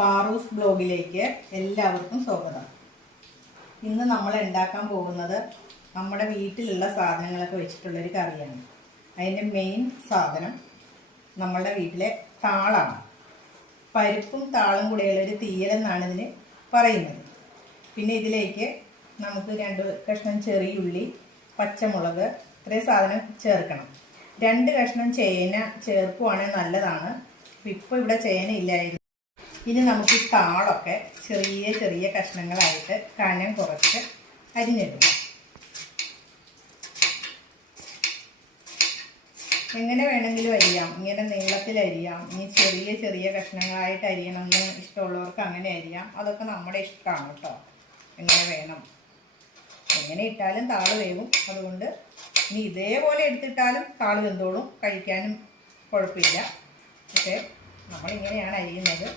പാറൂസ് ബ്ലോഗിലേക്ക് എല്ലാവർക്കും സ്വാഗതം. ഇന്ന് നമ്മൾ ഉണ്ടാക്കാൻ പോകുന്നത് നമ്മുടെ വീട്ടിലുള്ള സാധനങ്ങളൊക്കെ വെച്ചിട്ടുള്ളൊരു കറിയാണ്. അതിൻ്റെ മെയിൻ സാധനം നമ്മളുടെ വീട്ടിലെ താളാണ്. പരിപ്പും താളും കൂടെയുള്ളൊരു തീയലെന്നാണ് ഇതിന് പറയുന്നത്. പിന്നെ ഇതിലേക്ക് നമുക്ക് 2 കഷ്ണം ചെറിയുള്ളി, പച്ചമുളക്, ഇത്രയും സാധനം ചേർക്കണം. 2 കഷ്ണം ചേന ചേർക്കുവാണെങ്കിൽ നല്ലതാണ്. ഇപ്പോൾ ഇവിടെ ചേന ഇല്ലായിരുന്നു. ഇനി നമുക്ക് ഈ താളൊക്കെ ചെറിയ ചെറിയ കഷ്ണങ്ങളായിട്ട് കനം കുറച്ച് അരിഞ്ഞെടുക്കാം. എങ്ങനെ വേണമെങ്കിലും അരിയാം. ഇങ്ങനെ നീളത്തിൽ അരിയാം, ഇനി ചെറിയ ചെറിയ കഷ്ണങ്ങളായിട്ട് അരിയണമെന്ന് ഇഷ്ടമുള്ളവർക്ക് അങ്ങനെ അരിയാം. അതൊക്കെ നമ്മുടെ ഇഷ്ടമാണ് കേട്ടോ, എങ്ങനെ വേണം. എങ്ങനെ ഇട്ടാലും താള് വേവും. അതുകൊണ്ട് ഇനി ഇതേപോലെ എടുത്തിട്ടാലും താള് വെന്തോളും, കഴിക്കാനും കുഴപ്പമില്ല. പക്ഷേ നമ്മളിങ്ങനെയാണ് അരിയുന്നത്.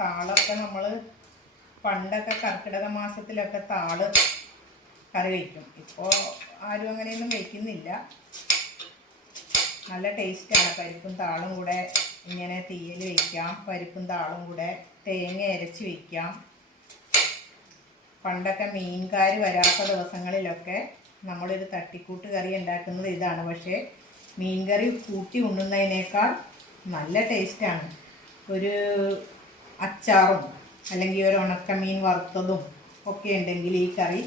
താളൊക്കെ നമ്മൾ പണ്ടൊക്കെ കർക്കിടക മാസത്തിലൊക്കെ താള് കറി വയ്ക്കും. ഇപ്പോൾ ആരും അങ്ങനെയൊന്നും വയ്ക്കുന്നില്ല. നല്ല ടേസ്റ്റാണ്. പരിപ്പും താളും കൂടെ ഇങ്ങനെ തീയൽ വയ്ക്കാം. പരിപ്പും താളും കൂടെ തേങ്ങ അരച്ച് വയ്ക്കാം. പണ്ടൊക്കെ മീൻകാർ വരാത്ത ദിവസങ്ങളിലൊക്കെ നമ്മളൊരു തട്ടിക്കൂട്ട് കറി ഉണ്ടാക്കുന്നത് ഇതാണ്. പക്ഷേ മീൻകറി കൂട്ടി ഉണ്ണുന്നതിനേക്കാൾ നല്ല ടേസ്റ്റാണ്. ഒരു അച്ചാറും അല്ലെങ്കിൽ ഒരു ഉണക്കമീൻ വറുത്തതും ഒക്കെ ഉണ്ടെങ്കിൽ ഈ കറി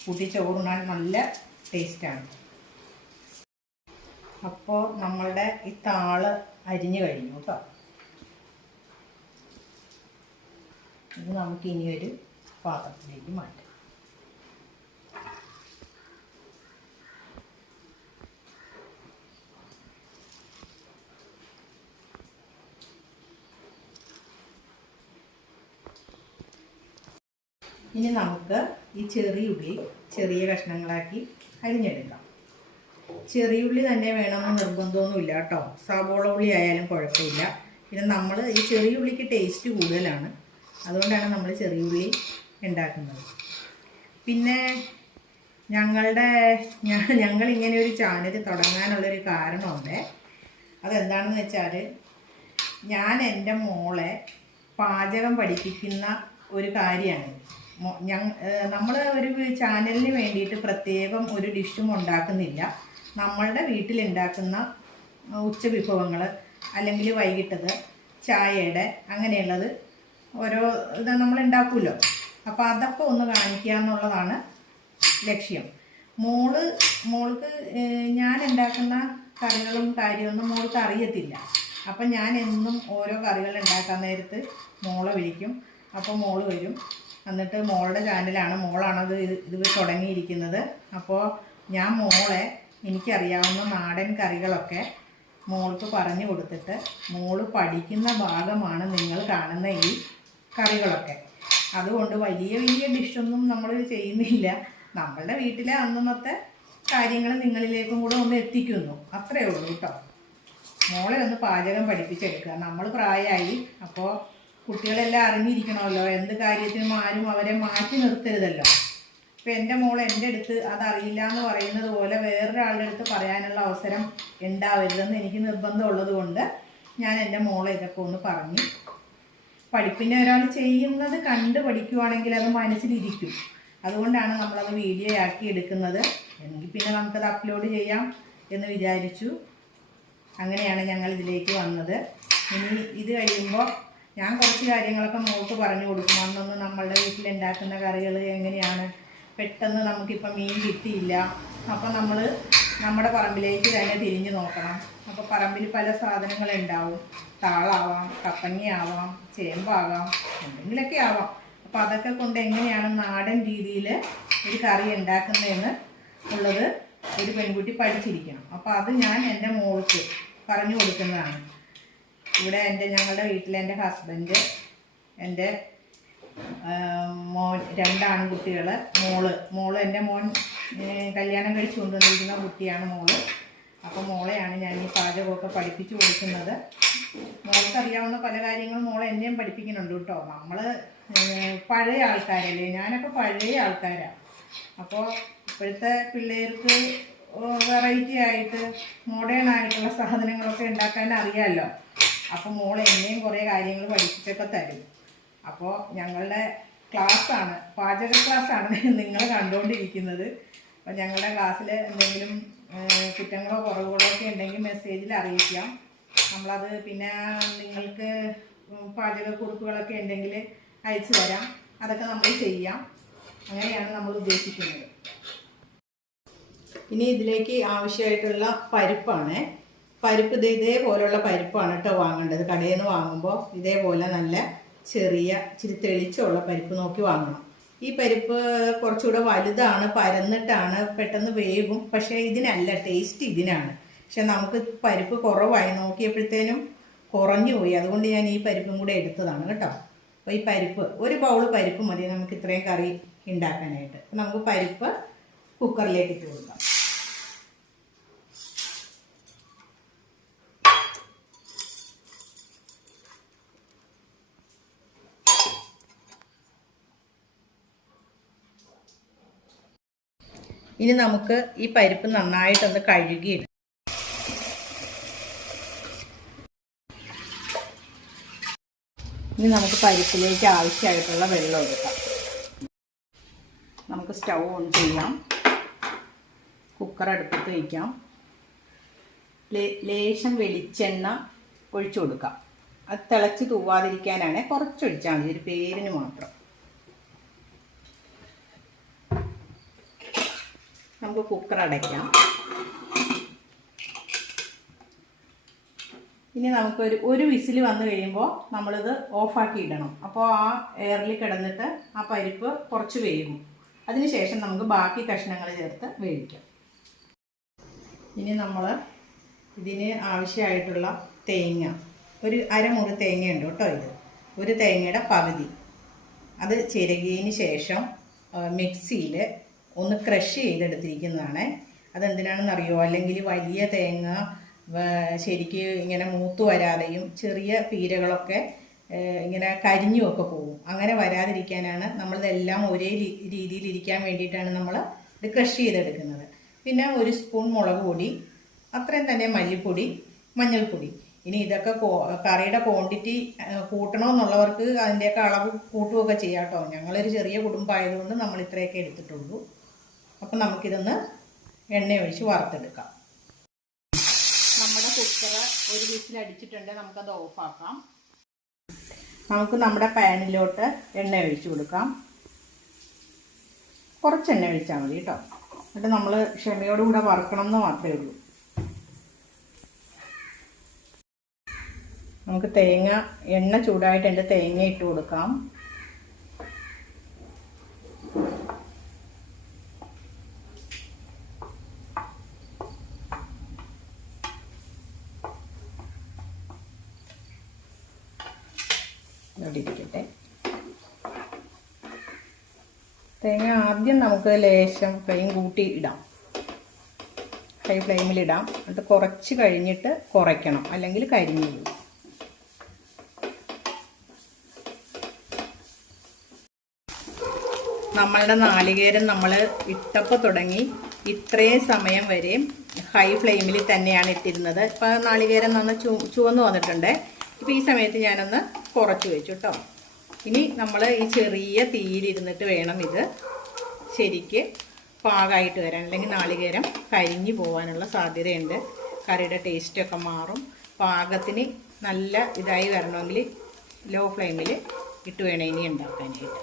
കൂട്ടി ചോറുണ്ണാൻ നല്ല ടേസ്റ്റാണ്. അപ്പോൾ നമ്മളുടെ ഈ താള് അരിഞ്ഞു കഴിഞ്ഞു കേട്ടോ. ഇത് നമുക്ക് ഇനിയൊരു പാത്രത്തിലേക്ക് മാറ്റാം. ഇനി നമുക്ക് ഈ ചെറിയുള്ളി ചെറിയ കഷ്ണങ്ങളാക്കി അരിഞ്ഞെടുക്കാം. ചെറിയുള്ളി തന്നെ വേണമെന്ന് നിർബന്ധമൊന്നുമില്ല കേട്ടോ. സവോള ഉള്ളി ആയാലും കുഴപ്പമില്ല. പിന്നെ നമ്മൾ ഈ ചെറിയുള്ളിക്ക് ടേസ്റ്റ് കൂടുതലാണ്. അതുകൊണ്ടാണ് നമ്മൾ ചെറിയുള്ളി ഉണ്ടാക്കുന്നത്. പിന്നെ ഞങ്ങളിങ്ങനെ ഒരു ചാനൽ തുടങ്ങാനുള്ളൊരു കാരണമുണ്ട്. അതെന്താണെന്ന് വെച്ചാൽ, ഞാൻ എൻ്റെ മോളെ പാചകം പഠിപ്പിക്കുന്ന ഒരു കാര്യമാണ്. നമ്മൾ ഒരു ചാനലിന് വേണ്ടിയിട്ട് പ്രത്യേകം ഒരു ഡിഷും ഉണ്ടാക്കുന്നില്ല. നമ്മളുടെ വീട്ടിലുണ്ടാക്കുന്ന ഉച്ചവിഭവങ്ങൾ അല്ലെങ്കിൽ വൈകിട്ടത് ചായയുടെ അങ്ങനെയുള്ളത് ഓരോ ഇത് നമ്മൾ ഉണ്ടാക്കുമല്ലോ. അപ്പോൾ അതൊക്കെ ഒന്ന് കാണിക്കുക എന്നുള്ളതാണ് ലക്ഷ്യം. മോൾക്ക് ഞാൻ ഉണ്ടാക്കുന്ന കറികളും കാര്യമൊന്നും മോൾക്ക് അറിയത്തില്ല. അപ്പം ഞാൻ എന്നും ഓരോ കറികൾ ഉണ്ടാക്കാൻ നേരത്ത് മോളെ വിളിക്കും. അപ്പോൾ മോള് വരും. എന്നിട്ട് മോളുടെ ചാനലാണ്, മോളാണത് ഇത് തുടങ്ങിയിരിക്കുന്നത്. അപ്പോൾ ഞാൻ മോളെ എനിക്കറിയാവുന്ന നാടൻ കറികളൊക്കെ മോൾക്ക് പറഞ്ഞു കൊടുത്തിട്ട് മോള് പഠിക്കുന്ന ഭാഗമാണ് നിങ്ങൾ കാണുന്ന ഈ കറികളൊക്കെ. അതുകൊണ്ട് വലിയ വലിയ ഡിഷൊന്നും നമ്മൾ ചെയ്യുന്നില്ല. നമ്മളുടെ വീട്ടിലെ അന്നത്തെ കാര്യങ്ങൾ നിങ്ങളിലേക്കും കൂടെ ഒന്ന് എത്തിക്കുന്നു, അത്രയേ ഉള്ളൂ കേട്ടോ. മോളെ ഒന്ന് പാചകം പഠിപ്പിച്ചെടുക്കുക. നമ്മൾ പ്രായമായി, അപ്പോൾ കുട്ടികളെല്ലാം അറിഞ്ഞിരിക്കണമല്ലോ. എന്ത് കാര്യത്തിനും ആരും അവരെ മാറ്റി നിർത്തരുതല്ലോ. ഇപ്പം എൻ്റെ മോൾ എൻ്റെ അടുത്ത് അതറിയില്ല എന്ന് പറയുന്നത് പോലെ വേറൊരാളുടെ അടുത്ത് പറയാനുള്ള അവസരം ഉണ്ടാവരുതെന്ന് എനിക്ക് നിർബന്ധമുള്ളത് കൊണ്ട് ഞാൻ എൻ്റെ മോളെ ഇതൊക്കെ ഒന്ന് പറഞ്ഞ് പഠിപ്പിനെ ഒരാൾ ചെയ്യുന്നത് കണ്ട് പഠിക്കുവാണെങ്കിൽ അത് മനസ്സിലിരിക്കും. അതുകൊണ്ടാണ് നമ്മളത് വീഡിയോ ആക്കി എടുക്കുന്നത്. എങ്കിൽ പിന്നെ നമുക്കത് അപ്ലോഡ് ചെയ്യാം എന്ന് വിചാരിച്ചു. അങ്ങനെയാണ് ഞങ്ങൾ ഇതിലേക്ക് വന്നത്. ഇനി ഇത് കഴിയുമ്പോൾ ഞാൻ കുറച്ച് കാര്യങ്ങളൊക്കെ മോൾക്ക് പറഞ്ഞു കൊടുക്കും. അന്നൊന്ന് നമ്മളുടെ വീട്ടിലുണ്ടാക്കുന്ന കറികൾ എങ്ങനെയാണ്. പെട്ടെന്ന് നമുക്കിപ്പോൾ മീൻ കിട്ടിയില്ല, അപ്പോൾ നമ്മൾ നമ്മുടെ പറമ്പിലേക്ക് തന്നെ തിരിഞ്ഞു നോക്കണം. അപ്പോൾ പറമ്പിൽ പല സാധനങ്ങളുണ്ടാവും. താളാവാം, കപ്പങ്ങയാവാം, ചേമ്പാവാം, എന്തെങ്കിലുമൊക്കെ ആവാം. അപ്പോൾ അതൊക്കെ കൊണ്ട് എങ്ങനെയാണ് നാടൻ രീതിയിൽ ഒരു കറി ഉണ്ടാക്കുന്നതെന്ന് ഉള്ളത് ഒരു പെൺകുട്ടി പഠിച്ചിരിക്കണം. അപ്പോൾ അത് ഞാൻ എൻ്റെ മോൾക്ക് പറഞ്ഞു കൊടുക്കുന്നതാണ്. ഇവിടെ ഞങ്ങളുടെ വീട്ടിൽ എൻ്റെ ഹസ്ബൻഡ്, എൻ്റെ മോൻ, 2 ആൺകുട്ടികൾ, മോള് എൻ്റെ മോൻ കല്യാണം കഴിച്ചു കൊണ്ടുവന്നിരിക്കുന്ന കുട്ടിയാണ് മോള്. അപ്പോൾ മോളെയാണ് ഞാൻ ഈ പാചകമൊക്കെ പഠിപ്പിച്ചു കൊടുക്കുന്നത്. മോൾക്കറിയാവുന്ന പല കാര്യങ്ങളും മോളെ എന്നെയും പഠിപ്പിക്കുന്നുണ്ട് കേട്ടോ. നമ്മൾ പഴയ ആൾക്കാരല്ലേ, ഞാനൊക്കെ പഴയ ആൾക്കാരാണ്. അപ്പോൾ ഇപ്പോഴത്തെ പിള്ളേർക്ക് വെറൈറ്റി ആയിട്ട് മോഡേൺ ആയിട്ടുള്ള സാധനങ്ങളൊക്കെ ഉണ്ടാക്കാൻ അറിയാമല്ലോ. അപ്പോൾ മോൾ എന്നെയും കുറേ കാര്യങ്ങൾ പഠിപ്പിച്ചൊക്കെ തരും. അപ്പോൾ ഞങ്ങളുടെ ക്ലാസ്സാണ്, പാചക ക്ലാസ്സാണ് നിങ്ങൾ കണ്ടുകൊണ്ടിരിക്കുന്നത്. അപ്പോൾ ഞങ്ങളുടെ ക്ലാസ്സിൽ എന്തെങ്കിലും കുറ്റങ്ങളോ കുറവുകളോ ഒക്കെ ഉണ്ടെങ്കിൽ മെസ്സേജിൽ അറിയിക്കാം. നമ്മളത് പിന്നെ നിങ്ങൾക്ക് പാചകക്കുറിപ്പുകളൊക്കെ ഉണ്ടെങ്കിൽ അയച്ചു തരാം. അതൊക്കെ നമ്മൾ ചെയ്യാം. അങ്ങനെയാണ് നമ്മൾ ഉദ്ദേശിക്കുന്നത്. ഇനി ഇതിലേക്ക് ആവശ്യമായിട്ടുള്ള പരിപ്പാണ്. പരിപ്പ് ഇതേപോലുള്ള പരിപ്പാണ് കേട്ടോ വാങ്ങേണ്ടത്. കടയിൽ നിന്ന് വാങ്ങുമ്പോൾ ഇതേപോലെ നല്ല ചെറിയ ഇച്ചിരി തെളിച്ചുള്ള പരിപ്പ് നോക്കി വാങ്ങണം. ഈ പരിപ്പ് കുറച്ചുകൂടെ വലുതാണ്, പരന്നിട്ടാണ്, പെട്ടെന്ന് വേകും. പക്ഷേ ഇതിനല്ല ടേസ്റ്റ്, ഇതിനാണ്. പക്ഷെ നമുക്ക് പരിപ്പ് കുറവായി, നോക്കിയപ്പോഴത്തേനും കുറഞ്ഞു പോയി. അതുകൊണ്ട് ഞാൻ ഈ പരിപ്പും കൂടെ എടുത്തതാണ് കേട്ടോ. അപ്പോൾ ഈ പരിപ്പ്, ഒരു ബൗൾ പരിപ്പ് മതി നമുക്ക് ഇത്രയും കറി ഉണ്ടാക്കാനായിട്ട്. നമുക്ക് പരിപ്പ് കുക്കറിലേക്ക് ഇട്ട് കൊടുക്കാം. ഇനി നമുക്ക് ഈ പരിപ്പ് നന്നായിട്ടൊന്ന് കഴുകിയിടാം. ഇനി നമുക്ക് പരിപ്പിലേക്ക് ആവശ്യമായിട്ടുള്ള വെള്ളം എടുക്കാം. നമുക്ക് സ്റ്റൗ ഓൺ ചെയ്യാം. കുക്കർ അടുപ്പത്ത് വയ്ക്കാം. ലേശം വെളിച്ചെണ്ണ ഒഴിച്ചു കൊടുക്കാം. അത് തിളച്ച് തൂവാതിരിക്കാനാണ്, കുറച്ചൊഴിച്ചാൽ മതി, ഒരു പേരിന് മാത്രം. നമുക്ക് കുക്കർ അടയ്ക്കാം. ഇനി നമുക്കൊരു വിസിൽ വന്നു കഴിയുമ്പോൾ നമ്മളിത് ഓഫാക്കി ഇടണം. അപ്പോൾ ആ എയറിൽ കിടന്നിട്ട് ആ പരിപ്പ് കുറച്ച് വേകും. അതിനുശേഷം നമുക്ക് ബാക്കി കഷ്ണങ്ങൾ ചേർത്ത് വേവിക്കാം. ഇനി നമ്മൾ ഇതിന് ആവശ്യമായിട്ടുള്ള തേങ്ങ, ഒരു അരമുറി തേങ്ങയുണ്ട് കേട്ടോ. ഇത് ഒരു തേങ്ങയുടെ പകുതി, അത് ചിരകിയതിന് ശേഷം മിക്സിയിൽ ഒന്ന് ക്രഷ് ചെയ്തെടുത്തിരിക്കുന്നതാണ്. അതെന്തിനാണെന്നറിയോ? അല്ലെങ്കിൽ വലിയ തേങ്ങ ശരിക്ക് ഇങ്ങനെ മൂത്തു വരാതെയും ചെറിയ പീരകളൊക്കെ ഇങ്ങനെ കരിഞ്ഞുമൊക്കെ പോകും. അങ്ങനെ വരാതിരിക്കാനാണ് നമ്മളിതെല്ലാം ഒരേ രീതിയിൽ ഇരിക്കാൻ വേണ്ടിയിട്ടാണ് നമ്മൾ ഇത് ക്രഷ് ചെയ്തെടുക്കുന്നത്. പിന്നെ ഒരു സ്പൂൺ മുളക് പൊടി, അത്രയും തന്നെ മല്ലിപ്പൊടി, മഞ്ഞൾപ്പൊടി. ഇനി ഇതൊക്കെ കറിയുടെ ക്വാണ്ടിറ്റി കൂട്ടണമെന്നുള്ളവർക്ക് അതിൻ്റെയൊക്കെ അളവ് കൂട്ടുകയൊക്കെ ചെയ്യാം കേട്ടോ. ഞങ്ങളൊരു ചെറിയ കുടുംബമായതുകൊണ്ട് നമ്മൾ ഇത്രയൊക്കെ എടുത്തിട്ടുള്ളൂ. അപ്പം നമുക്കിതൊന്ന് എണ്ണ ഒഴിച്ച് വറുത്തെടുക്കാം. നമ്മുടെ കുക്കർ ഒരു വിസിലടിച്ചിട്ടുണ്ട്, നമുക്കത് ഓഫാക്കാം. നമുക്ക് നമ്മുടെ പാനിലോട്ട് എണ്ണ ഒഴിച്ചു കൊടുക്കാം. കുറച്ച് എണ്ണ ഒഴിച്ചാൽ മതി കേട്ടോ. എന്നിട്ട് നമ്മൾ ക്ഷമയോടുകൂടെ വറുക്കണം എന്ന് മാത്രമേ ഉള്ളൂ. നമുക്ക് എണ്ണ ചൂടായിട്ടുണ്ട്, തേങ്ങ ഇട്ട് കൊടുക്കാം. ഇരിക്കട്ടെ. തേങ്ങ ആദ്യം നമുക്ക് ലേശം ഫ്ലെയിം കൂട്ടി ഇടാം, ഹൈ ഫ്ലെയിമിലിടാം. എന്നിട്ട് കുറച്ച് കഴിഞ്ഞിട്ട് കുറയ്ക്കണം, അല്ലെങ്കിൽ കരിഞ്ഞു പോകും. നമ്മളുടെ നാളികേരം നമ്മൾ ഇട്ടപ്പോൾ തുടങ്ങി ഇത്രയും സമയം വരെ ഹൈ ഫ്ലെയിമിൽ തന്നെയാണ് ഇട്ടിരുന്നത്. ഇപ്പോൾ നാളികേരം നന്ന് ചുവന്ന് വന്നിട്ടുണ്ട്. ഇപ്പോൾ ഈ സമയത്ത് ഞാനൊന്ന് കുറച്ച് വെച്ചു കേട്ടോ. ഇനി നമ്മൾ ഈ ചെറിയ തീയിലിരുന്നിട്ട് വേണം ഇത് ശരിക്ക് പാകമായിട്ട് വരാൻ, അല്ലെങ്കിൽ നാളികേരം കരിഞ്ഞു പോകാനുള്ള സാധ്യതയുണ്ട്. കറിയുടെ ടേസ്റ്റൊക്കെ മാറും. പാകത്തിന് നല്ല ഇതായി വരണമെങ്കിൽ ലോ ഫ്ലെയിമിൽ ഇട്ട് വേണം ഇനി ഉണ്ടാക്കാനായിട്ട്.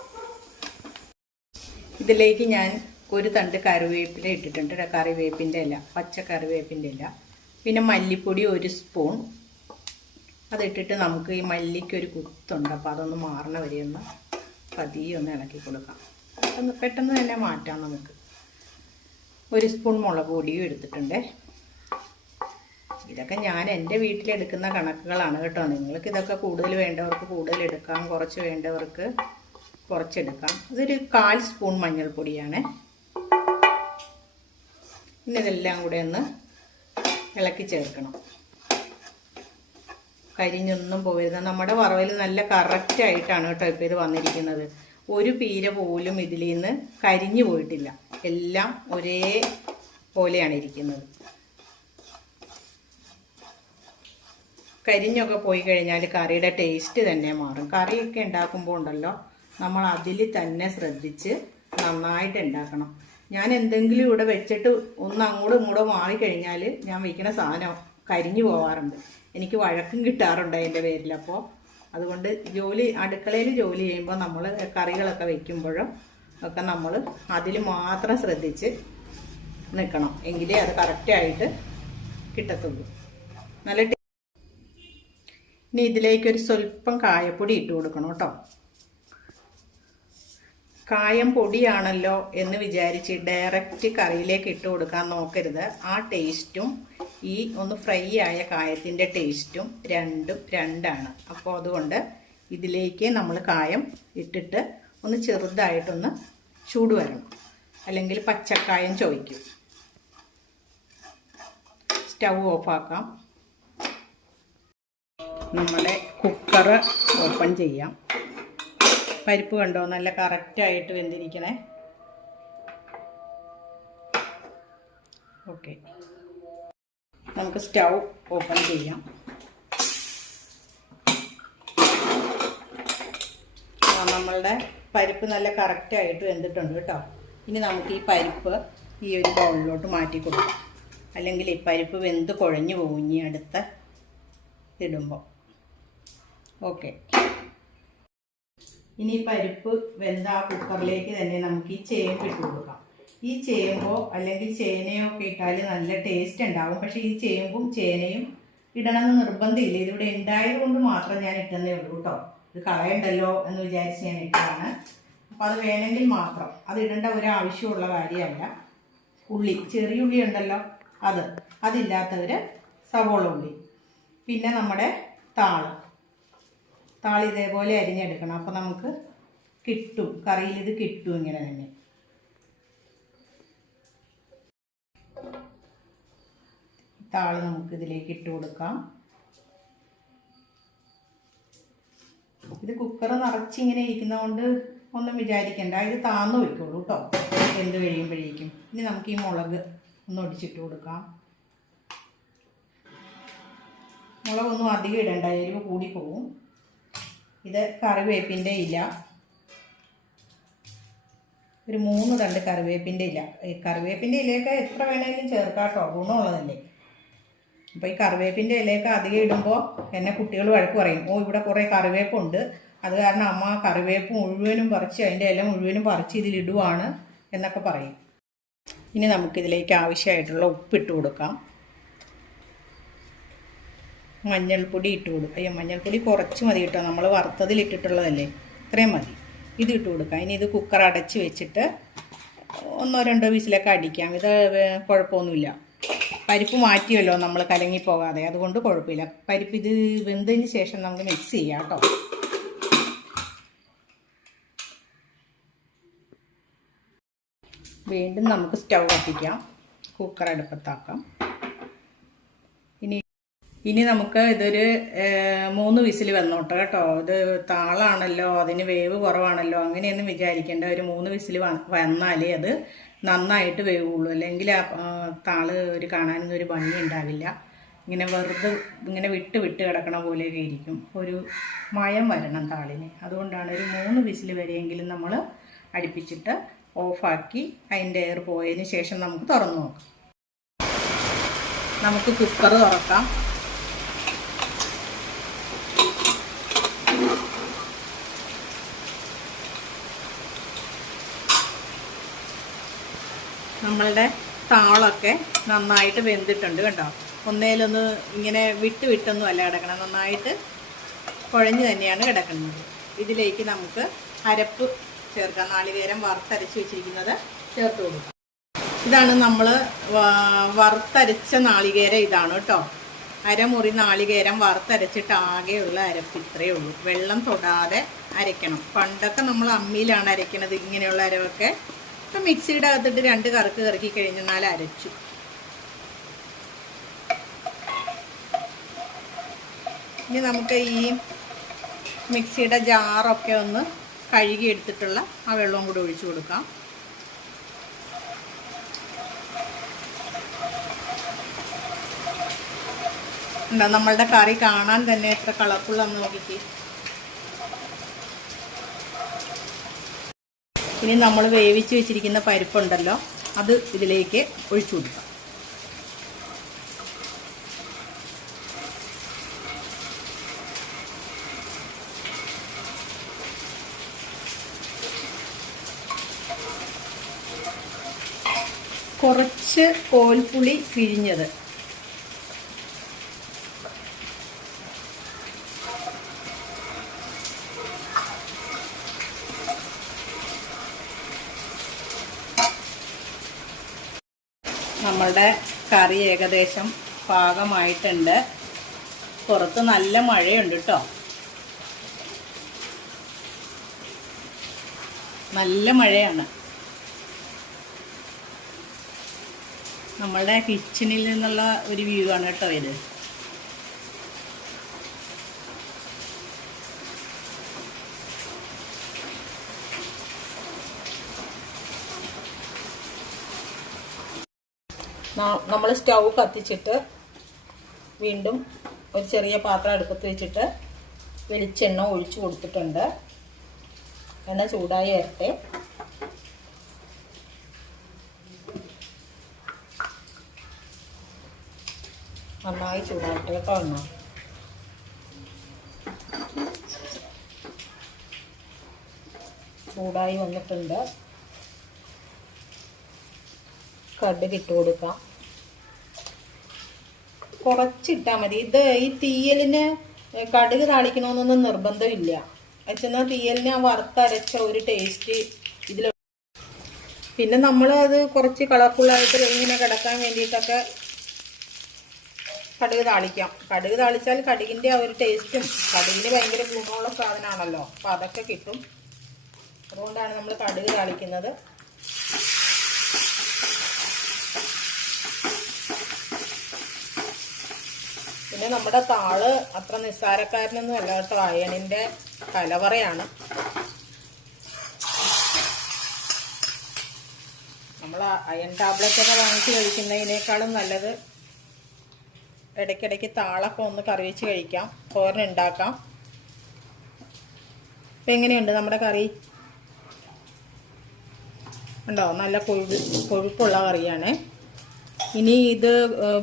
ഇതിലേക്ക് ഞാൻ ഒരു തണ്ട് കറിവേപ്പില ഇട്ടിട്ടുണ്ട്. കറിവേപ്പിൻ്റെ ഇല, പച്ച കറിവേപ്പിൻ്റെ ഇല. പിന്നെ മല്ലിപ്പൊടി ഒരു സ്പൂൺ, അതിട്ടിട്ട് നമുക്ക് ഈ മല്ലിക്കൊരു കുത്തുണ്ട്, അപ്പോൾ അതൊന്ന് മാറണ വരെ ഒന്ന് പതിയെ ഒന്ന് ഇളക്കി കൊടുക്കാം. പെട്ടെന്ന് തന്നെ മാറ്റാം നമുക്ക്. ഒരു സ്പൂൺ മുളക് പൊടിയും എടുത്തിട്ടുണ്ട്. ഇതൊക്കെ ഞാൻ എൻ്റെ വീട്ടിലെടുക്കുന്ന കണക്കുകളാണ് കേട്ടോ. നിങ്ങൾക്ക് ഇതൊക്കെ കൂടുതൽ വേണ്ടവർക്ക് കൂടുതൽ എടുക്കാം, കുറച്ച് വേണ്ടവർക്ക് കുറച്ചെടുക്കാം. ഇതൊരു 1/4 സ്പൂൺ മഞ്ഞൾപ്പൊടിയാണ്. പിന്നെ ഇതെല്ലാം കൂടെ ഒന്ന് ഇളക്കി ചേർക്കണം. കരിഞ്ഞൊന്നും പോകരുത്. നമ്മുടെ വറവിൽ നല്ല കറക്റ്റായിട്ടാണ് കേട്ടോ ഇപ്പോൾ ഇത് വന്നിരിക്കുന്നത്. ഒരു പീര പോലും ഇതിൽ നിന്ന് കരിഞ്ഞു പോയിട്ടില്ല. എല്ലാം ഒരേ പോലെയാണ് ഇരിക്കുന്നത്. കരിഞ്ഞൊക്കെ പോയി കഴിഞ്ഞാൽ കറിയുടെ ടേസ്റ്റ് തന്നെ മാറും. കറിയൊക്കെ ഉണ്ടാക്കുമ്പോൾ ഉണ്ടല്ലോ നമ്മൾ അതിൽ തന്നെ ശ്രദ്ധിച്ച് നന്നായിട്ട് ഉണ്ടാക്കണം. ഞാൻ എന്തെങ്കിലും ഇവിടെ വെച്ചിട്ട് ഒന്ന് അങ്ങോട്ടും ഇങ്ങോട്ടും മാറിക്കഴിഞ്ഞാൽ ഞാൻ വയ്ക്കുന്ന സാധനം കരിഞ്ഞു പോകാറുണ്ട്. എനിക്ക് വഴക്കും കിട്ടാറുണ്ട് അതിൻ്റെ പേരിൽ. അപ്പോൾ അതുകൊണ്ട് അടുക്കളയിൽ ജോലി ചെയ്യുമ്പോൾ നമ്മൾ കറികളൊക്കെ വയ്ക്കുമ്പോഴും ഒക്കെ നമ്മൾ അതിൽ മാത്രം ശ്രദ്ധിച്ച് നിൽക്കണം. എങ്കിലേ അത് കറക്റ്റായിട്ട് കിട്ടത്തുള്ളൂ. നല്ല ഇനി ഇതിലേക്കൊരു സ്വല്പം കായപ്പൊടി ഇട്ട് കൊടുക്കണം കേട്ടോ. കായം പൊടിയാണല്ലോ എന്ന് വിചാരിച്ച് ഡയറക്റ്റ് കറിയിലേക്ക് ഇട്ട് കൊടുക്കാൻ നോക്കരുത്. ആ ടേസ്റ്റും ഈ ഒന്ന് ഫ്രൈ ആയ കായത്തിൻ്റെ ടേസ്റ്റും രണ്ടാണ്. അപ്പോൾ അതുകൊണ്ട് ഇതിലേക്ക് നമ്മൾ കായം ഇട്ടിട്ട് ഒന്ന് ചെറുതായിട്ടൊന്ന് ചൂട് വരണം, അല്ലെങ്കിൽ പച്ചക്കായം ചോദിക്കും. സ്റ്റൗ ഓഫാക്കാം. നമ്മുടെ കുക്കർ ഓപ്പൺ ചെയ്യാം. പരിപ്പ് കണ്ടോ നല്ല കറക്റ്റായിട്ട് വെന്തിരിക്കണേ. ഓക്കെ, നമുക്ക് സ്റ്റൗ ഓപ്പൺ ചെയ്യാം. നമ്മളുടെ പരിപ്പ് നല്ല കറക്റ്റായിട്ട് വെന്തിട്ടുണ്ട് കേട്ടോ. ഇനി നമുക്ക് ഈ പരിപ്പ് ഈ ഒരു ബൗളിലോട്ട് മാറ്റി കൊടുക്കാം, അല്ലെങ്കിൽ ഈ പരിപ്പ് വെന്ത് കുഴഞ്ഞു പോകും ഇനി അടുത്ത ഇടുമ്പോൾ. ഓക്കെ, ഇനി പരിപ്പ് വെന്ത ആ കുക്കറിലേക്ക് തന്നെ നമുക്ക് ഈ ചേമ്പ് ഇട്ട് കൊടുക്കാം. ഈ ചേമ്പോ അല്ലെങ്കിൽ ചേനയോ ഒക്കെ ഇട്ടാൽ നല്ല ടേസ്റ്റ് ഉണ്ടാവും. പക്ഷേ ഈ ചേമ്പും ചേനയും ഇടണമെന്ന് നിർബന്ധമില്ല. ഇതിവിടെ ഉണ്ടായത് കൊണ്ട് മാത്രം ഞാൻ ഇട്ടെന്നേ ഉള്ളൂ കേട്ടോ. ഇത് കളയണ്ടല്ലോ എന്ന് വിചാരിച്ച് ഞാൻ ഇട്ടതാണ്. അപ്പോൾ അത് വേണമെങ്കിൽ മാത്രം, അത് ഇടേണ്ട ഒരാവശ്യമുള്ള കാര്യമല്ല. ഉള്ളി, ചെറിയ ഉള്ളി ഉണ്ടല്ലോ അതില്ലാത്തവർ സവോള ഉള്ളി. പിന്നെ നമ്മുടെ താള് ഇതേപോലെ അരിഞ്ഞെടുക്കണം. അപ്പോൾ നമുക്ക് കിട്ടും, കറിയിൽ ഇത് കിട്ടും ഇങ്ങനെ തന്നെ. താള് നമുക്ക് ഇതിലേക്ക് ഇട്ട് കൊടുക്കാം. ഇത് കുക്കർ നിറച്ചിങ്ങനെ ഇരിക്കുന്നതുകൊണ്ട് ഒന്നും വിചാരിക്കണ്ട, ഇത് താന്നു വയ്ക്കുള്ളൂ കേട്ടോ എന്ത് കഴിയുമ്പോഴേക്കും. ഇനി നമുക്ക് ഈ മുളക് ഒന്ന് ഒടിച്ചിട്ട് കൊടുക്കാം. മുളകൊന്നും അധികം ഇടണ്ട, എരിവ് കൂടിപ്പോവും. ഇത് കറിവേപ്പിൻ്റെ ഇല, ഒരു 3 തണ്ട് കറിവേപ്പിൻ്റെ ഇല. ഈ കറിവേപ്പിൻ്റെ ഇലയൊക്കെ എത്ര വേണമെങ്കിലും ചേർക്കാം കേട്ടോ, ഗുണമുള്ളതല്ലേ. അപ്പോൾ ഈ കറിവേപ്പിൻ്റെ ഇലയൊക്കെ അധികം ഇടുമ്പോൾ എന്നെ കുട്ടികൾ വഴക്ക് പറയും, ഓ ഇവിടെ കുറേ കറിവേപ്പുണ്ട്, അത് കാരണം അമ്മ കറിവേപ്പ് മുഴുവനും പറിച്ച് അതിൻ്റെ ഇല മുഴുവനും പറിച്ച് ഇതിലിടുവാണ് എന്നൊക്കെ പറയും. ഇനി നമുക്കിതിലേക്ക് ആവശ്യമായിട്ടുള്ള ഉപ്പിട്ട് കൊടുക്കാം. മഞ്ഞൾപ്പൊടി ഇട്ട് കൊടുക്കുക. മഞ്ഞൾപ്പൊടി കുറച്ച് മതി കേട്ടോ, നമ്മൾ വറുത്തതിലിട്ടിട്ടുള്ളതല്ലേ, ഇത്രയും മതി. ഇത് ഇട്ട് കൊടുക്കാം. ഇനി ഇത് കുക്കർ അടച്ച് വെച്ചിട്ട് 1-2 വിസിലൊക്കെ അടിക്കാം. ഇത് കുഴപ്പമൊന്നുമില്ല. പരിപ്പ് മാറ്റിയല്ലോ നമ്മൾ കലങ്ങിപ്പോകാതെ, അതുകൊണ്ട് കുഴപ്പമില്ല. പരിപ്പ് ഇത് വെന്തതിന് ശേഷം നമുക്ക് മിക്സ് ചെയ്യാം കേട്ടോ. വീണ്ടും നമുക്ക് സ്റ്റൗ കത്തിക്കാം, കുക്കർ അടുപ്പത്താക്കാം. ഇനി നമുക്ക് ഇതൊരു 3 വിസിൽ വന്നോട്ടെ കേട്ടോ. ഇത് താളാണല്ലോ, അതിന് വേവ് കുറവാണല്ലോ, അങ്ങനെയൊന്നും വിചാരിക്കേണ്ട. ഒരു 3 വിസിൽ വന്നാലേ അത് നന്നായിട്ട് വേവുള്ളൂ. അല്ലെങ്കിൽ ആ താള് കാണാനൊന്നും ഒരു ഭംഗി ഉണ്ടാവില്ല. ഇങ്ങനെ വെറുതെ ഇങ്ങനെ വിട്ട് കിടക്കണ പോലെയൊക്കെ ഇരിക്കും. ഒരു മയം വരണം താളിന്. അതുകൊണ്ടാണ് ഒരു 3 വിസിൽ വരെയെങ്കിലും നമ്മൾ അടുപ്പിച്ചിട്ട് ഓഫാക്കി അതിൻ്റെ എയർ പോയതിന് ശേഷം നമുക്ക് തുറന്നു നോക്കാം. നമുക്ക് കുക്കർ തുറക്കാം. നമ്മളുടെ താളൊക്കെ നന്നായിട്ട് വെന്തിട്ടുണ്ട് കേട്ടോ. ഒന്നേലൊന്ന് ഇങ്ങനെ വിട്ടൊന്നും അല്ല കിടക്കണം, നന്നായിട്ട് കുഴഞ്ഞ് തന്നെയാണ് കിടക്കുന്നത്. ഇതിലേക്ക് നമുക്ക് അരപ്പ് ചേർക്കാം. നാളികേരം വറുത്തരച്ച് വെച്ചിരിക്കുന്നത് ചേർത്ത് കൊടുക്കാം. ഇതാണ് നമ്മൾ വറുത്തരച്ച നാളികേരം, ഇതാണ് കേട്ടോ. അരമുറി നാളികേരം വറുത്തരച്ചിട്ട് ആകെയുള്ള അരപ്പ് ഇത്രയേ ഉള്ളൂ. വെള്ളം തൊടാതെ അരയ്ക്കണം. പണ്ടൊക്കെ നമ്മൾ അമ്മിയിലാണ് അരയ്ക്കണത് ഇങ്ങനെയുള്ള അരവൊക്കെ. ഇപ്പം മിക്സിയുടെ അകത്തിട്ട് 2 കറക്കി കഴിഞ്ഞാൽ അരച്ചു. ഇനി നമുക്ക് ഈ മിക്സിയുടെ ജാറൊക്കെ ഒന്ന് കഴുകി എടുത്തിട്ടുള്ള ആ വെള്ളവും കൂടി ഒഴിച്ചു കൊടുക്കാം. എന്താ നമ്മളുടെ കറി കാണാൻ തന്നെ എത്ര കളർഫുള്ളാന്ന് നോക്കിയിട്ട്. ഇനി നമ്മൾ വേവിച്ച് വെച്ചിരിക്കുന്ന പരിപ്പുണ്ടല്ലോ, അത് ഇതിലേക്ക് ഒഴിച്ചു കൊടുക്കാം. കുറച്ച് കോൽപ്പുളി പിഴിഞ്ഞത്, നമ്മളുടെ കറി ഏകദേശം പാകമായിട്ടുണ്ട്. പുറത്ത് നല്ല മഴയുണ്ട് കേട്ടോ, നല്ല മഴയാണ്. നമ്മളുടെ കിച്ചണിൽ നിന്നുള്ള ഒരു വ്യൂ ആണ് കേട്ടോ ഇത്. നമ്മൾ സ്റ്റൗ കത്തിച്ചിട്ട് വീണ്ടും ഒരു ചെറിയ പാത്രം അടുപ്പത്ത് വെച്ചിട്ട് വെളിച്ചെണ്ണ ഒഴിച്ചു കൊടുത്തിട്ടുണ്ട്. എണ്ണ ചൂടായി വരട്ടെ. നന്നായി ചൂടായിട്ട് കേട്ടോ. എണ്ണ ചൂടായി വന്നിട്ടുണ്ട്. കടുക് ഇട്ട് കൊടുക്കാം. കുറച്ചിട്ടാൽ മതി. ഇത് ഈ തീയലിന് കടുക് താളിക്കണമെന്നൊന്നും നിർബന്ധമില്ല. വെച്ചെന്നാൽ തീയലിന് ആ വറുത്തരച്ച ഒരു ടേസ്റ്റ് ഇതിൽ. പിന്നെ നമ്മളത് കുറച്ച് കളർഫുള്ളായിട്ട് ഇങ്ങനെ കിടക്കാൻ വേണ്ടിയിട്ടൊക്കെ കടുക് താളിക്കാം. കടുക് താളിച്ചാൽ കടുകിൻ്റെ ആ ഒരു ടേസ്റ്റും, കടുകിന് ഭയങ്കര ഗുണമുള്ള സാധനമാണല്ലോ, അപ്പോൾ അതൊക്കെ കിട്ടും. അതുകൊണ്ടാണ് നമ്മൾ കടുക് താളിക്കുന്നത്. പിന്നെ നമ്മുടെ താള് അത്ര നിസ്സാരക്കാരനൊന്നും അല്ല കേട്ടോ, അയണിൻ്റെ കലവറയാണ്. നമ്മൾ അയൺ ടാബ്ലറ്റൊക്കെ വാങ്ങിച്ച് കഴിക്കുന്നതിനേക്കാളും നല്ലത് ഇടയ്ക്കിടയ്ക്ക് താളൊക്കെ ഒന്ന് കറി വെച്ച് കഴിക്കാം, തോരൻ ഉണ്ടാക്കാം. അപ്പം എങ്ങനെയുണ്ട് നമ്മുടെ കറി? ഉണ്ടോ? നല്ല കൊഴുപ്പുള്ള കറിയാണ്. ഇനി ഇത്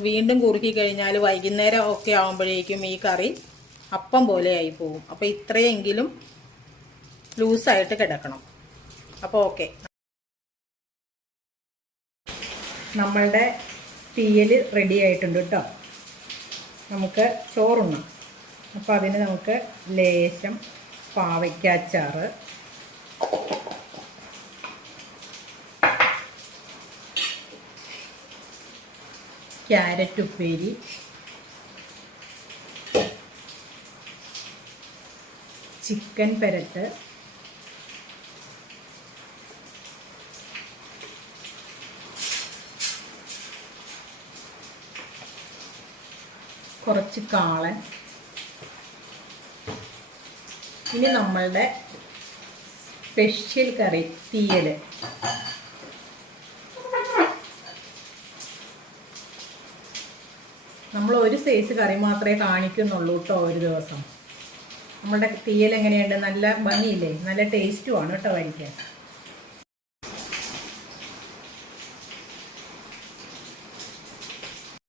വീണ്ടും കുറുക്കി കഴിഞ്ഞാൽ വൈകുന്നേരം ഒക്കെ ആകുമ്പോഴേക്കും ഈ കറി അപ്പം പോലെ ആയി പോകും. അപ്പോൾ ഇത്രയെങ്കിലും ലൂസായിട്ട് കിടക്കണം. അപ്പോൾ ഓക്കെ, നമ്മളുടെ തീയൽ റെഡി ആയിട്ടുണ്ട് കേട്ടോ. നമുക്ക് ചോറുണ്ണാം. അപ്പോൾ അതിന് നമുക്ക് ലേശം പാവയ്ക്കാച്ചാറ്, ക്യാരറ്റ് ഉപ്പേരി, ചിക്കൻ പെരട്ട്, കുറച്ച് കാളൻ. ഇനി നമ്മളുടെ സ്പെഷ്യൽ കറി തീയൽ. നമ്മൾ ഒരു സൈസ് കറി മാത്രമേ കാണിക്കുന്നുള്ളൂ കേട്ടോ ഒരു ദിവസം. നമ്മുടെ തീയൽ എങ്ങനെയുണ്ട്? നല്ല ഭംഗിയില്ലേ? നല്ല ടേസ്റ്റുമാണ് കേട്ടോ കഴിക്കാൻ.